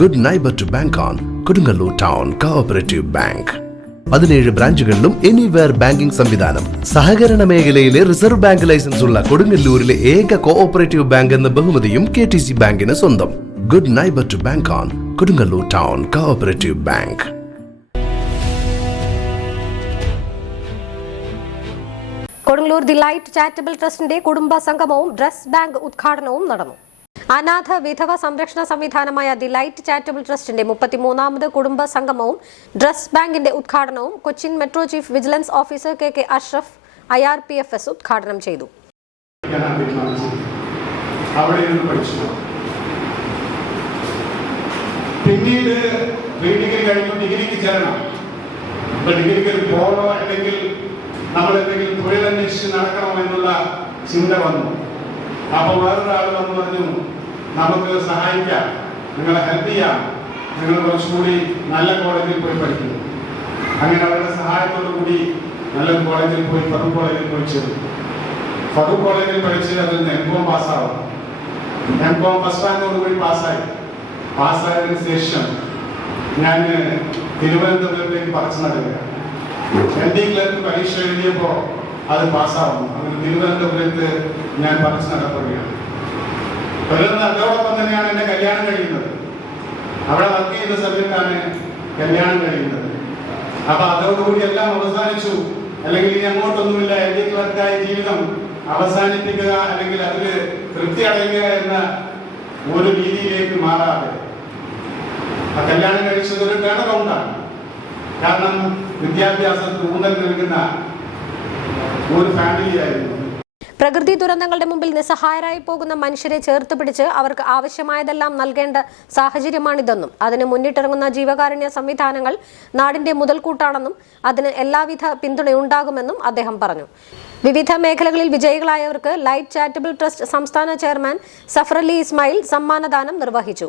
Good neighbour to bank on Kodungallur town cooperative bank പതിനേഴ് ബ്രാഞ്ചുകളിലും anywhere banking സംവിധാനം. സഹകരണ മേഖലയിലെ റിസർവ് ബാങ്ക് ലൈസൻസ് ഉള്ള കൊടുങ്ങല്ലൂരിലെ ഏക കോഓപ്പറേറ്റീവ് ബാങ്ക് എന്ന ബഹുമതിയും കെ ടി സി ബാങ്കിന് സ്വന്തം. Good neighbour to bank on Kodungallur town cooperative bank Kodungallur the light ട്രസ്റ്റിന്റെ കുടുംബ സംഗമവും ഡ്രസ് ബാങ്ക് നടന്നു. അനാഥ വിധവ സംരക്ഷണ സംവിധാനമായ ദി ലൈറ്റ് ചാരിറ്റബിൾ ട്രസ്റ്റിന്റെ മുപ്പത്തിമൂന്നാമത് കുടുംബ സംഗമവും ഡ്രസ് ബാങ്കിന്റെ ഉദ്ഘാടനവും Cochin metro chief vigilance officer K K Ashraf I R P F S ഉദ്ഘാടനം ചെയ്തു. പിന്നീട് ഡിഗ്രി കഴിഞ്ഞു ഡിഗ്രിക്ക് ചേരണം. ഇപ്പൊ ഡിഗ്രിക്ക് പോകണോ അല്ലെങ്കിൽ നമ്മൾ എന്തെങ്കിലും തൊഴിലന്വേഷിച്ച് നടക്കണോ എന്നുള്ള ചിന്ത വന്നു. അപ്പൊ വേറൊരാൾ വന്ന് പറഞ്ഞു നമുക്ക് സഹായിക്കാം നിങ്ങളെ ഹെൽപ്പ് ചെയ്യാം. നിങ്ങൾ കുറച്ചുകൂടി നല്ല കോളേജിൽ പോയി പഠിക്കുന്നു. അങ്ങനെ അവരുടെ സഹായത്തോടു കൂടി നല്ല കോളേജിൽ പോയി ഫറൂഖ് കോളേജിൽ പോയി ചേർന്നു. ഫറൂഖ് കോളേജിൽ പഠിച്ച് അതിൽ എം കോം പാസ്സാവും എം കോം ഫസ്റ്റ് റാങ്കോട് കൂടി പാസ്സായി പാസ്സായതിനു ശേഷം ഞാൻ തിരുവനന്തപുരത്തേക്ക് പറിച്ചു നടക്കുക എൽ ഡി ക്ലർക്ക് പരീക്ഷ എഴുതിയപ്പോൾ അത് പാസ്സാവുന്നു. അങ്ങനെ തിരുവനന്തപുരത്ത് ഞാൻ പറിച്ചു നടക്കുകയാണ്. തുടർന്ന് അതോടൊപ്പം തന്നെയാണ് എന്റെ കല്യാണം കഴിയുന്നത്. അവിടെ വർക്ക് ചെയ്യുന്ന സമയത്താണ് കല്യാണം കഴിയുന്നത്. അപ്പൊ അതോടുകൂടി എല്ലാം അവസാനിച്ചു. അല്ലെങ്കിൽ ഇനി അങ്ങോട്ടൊന്നുമില്ല. എൽ ഡി ക്ലർക്കായ ജീവിതം അവസാനിപ്പിക്കുക അല്ലെങ്കിൽ അതിൽ തൃപ്തി അടയുക എന്ന ഒരു രീതിയിലേക്ക് മാറാതെ. ആ കല്യാണം കഴിച്ചത് ഒരു ടേൺ കാരണം വിദ്യാഭ്യാസം ഊന്നൽ നൽകുന്ന ഒരു ഫാമിലിയായിരുന്നു പ്രകൃതി ദുരന്തങ്ങളുടെ മുമ്പിൽ നിസ്സഹായരായി പോകുന്ന മനുഷ്യരെ ചേർത്ത് പിടിച്ച് അവർക്ക് ആവശ്യമായതെല്ലാം നൽകേണ്ട സാഹചര്യമാണിതെന്നും അതിന് മുന്നിട്ടിറങ്ങുന്ന ജീവകാരുണ്യ സംവിധാനങ്ങൾ നാടിന്റെ മുതൽക്കൂട്ടാണെന്നും അതിന് എല്ലാവിധ പിന്തുണയുണ്ടാകുമെന്നും അദ്ദേഹം പറഞ്ഞു. വിവിധ മേഖലകളിൽ വിജയികളായവർക്ക് ലൈറ്റ് ചാരിറ്റബിൾ ട്രസ്റ്റ് സംസ്ഥാന ചെയർമാൻ സഫറലി ഇസ്മായിൽ സമ്മാനദാനം നിർവഹിച്ചു.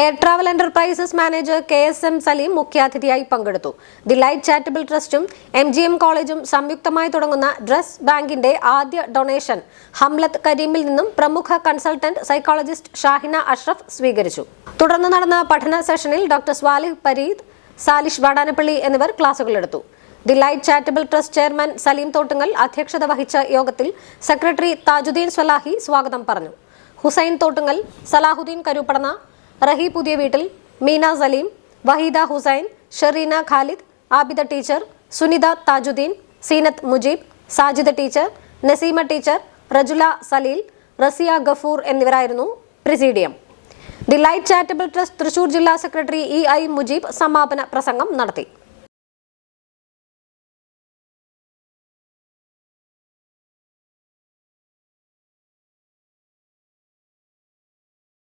Air travel enterprises manager K S M Saleem മുഖ്യാതിഥിയായി പങ്കെടുത്തു. ദി ലൈറ്റ് ചാരിറ്റബിൾ ട്രസ്റ്റും എം ജി എം കോളേജും സംയുക്തമായി തുടങ്ങുന്ന ഡ്രസ് ബാങ്കിന്റെ ആദ്യ ഡൊണേഷൻ ഹംലത്ത് കരീമിൽ നിന്നും പ്രമുഖ കൺസൾട്ടന്റ് സൈക്കോളജിസ്റ്റ് ഷാഹിന അഷ്റഫ് സ്വീകരിച്ചു. തുടർന്ന് നടന്ന പഠന സെഷനിൽ ഡോക്ടർ സ്വാലിഹ് പരീദ് സാലിഷ് വാടാനപ്പള്ളി എന്നിവർ ക്ലാസുകളെടുത്തു the light charitable trust chairman Saleem Thottungal അധ്യക്ഷത വഹിച്ച യോഗത്തിൽ സെക്രട്ടറി താജുദ്ദീൻ സ്വലാഹി സ്വാഗതം പറഞ്ഞു. ഹുസൈൻ തോട്ടുങ്ങൽ സലാഹുദ്ദീൻ കരുപ്പടന റഹി പുതിയ വീട്ടിൽ Meena Saleem Waheeda Hussain Shereena Khalid Abida teacher Sunitha Thajudheen Seenath Mujeeb Sajida teacher Naseema teacher Rajula Saleel Raziya Gafoor എന്നിവരായിരുന്നു presidium. The light charitable trust Thrissur ജില്ലാ secretary E I Mujeeb സമാപന പ്രസംഗം നടത്തി.